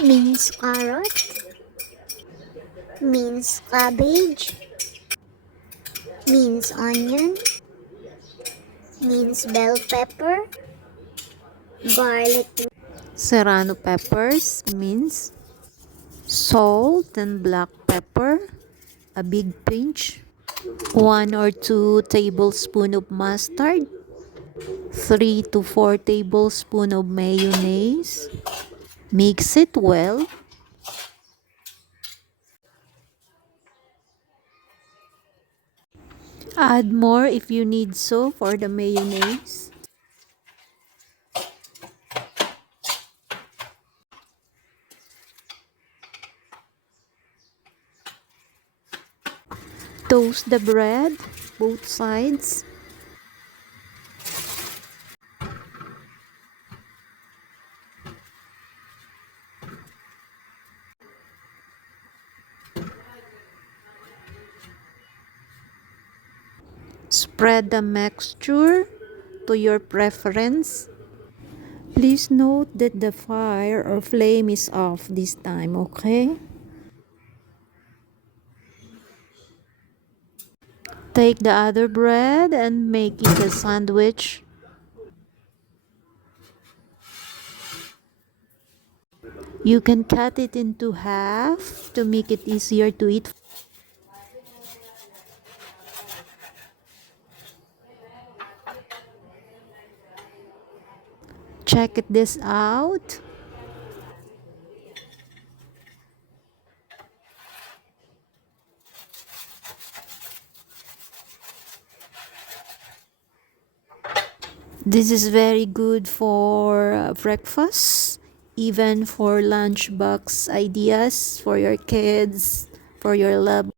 minced carrot, minced cabbage, minced onion, minced bell pepper, garlic, Serrano peppers, minced, salt and black pepper, a big pinch, 1 or 2 tablespoons of mustard, 3 to 4 tablespoons of mayonnaise. Mix it well. Add more if you need so for the mayonnaise. Toast the bread, both sides. Spread the mixture to your preference. Please note that the fire or flame is off this time, okay? Take the other bread and make it a sandwich. You can cut it into half to make it easier to eat. Check this out. This is very good for breakfast, even for lunchbox ideas for your kids, for your loved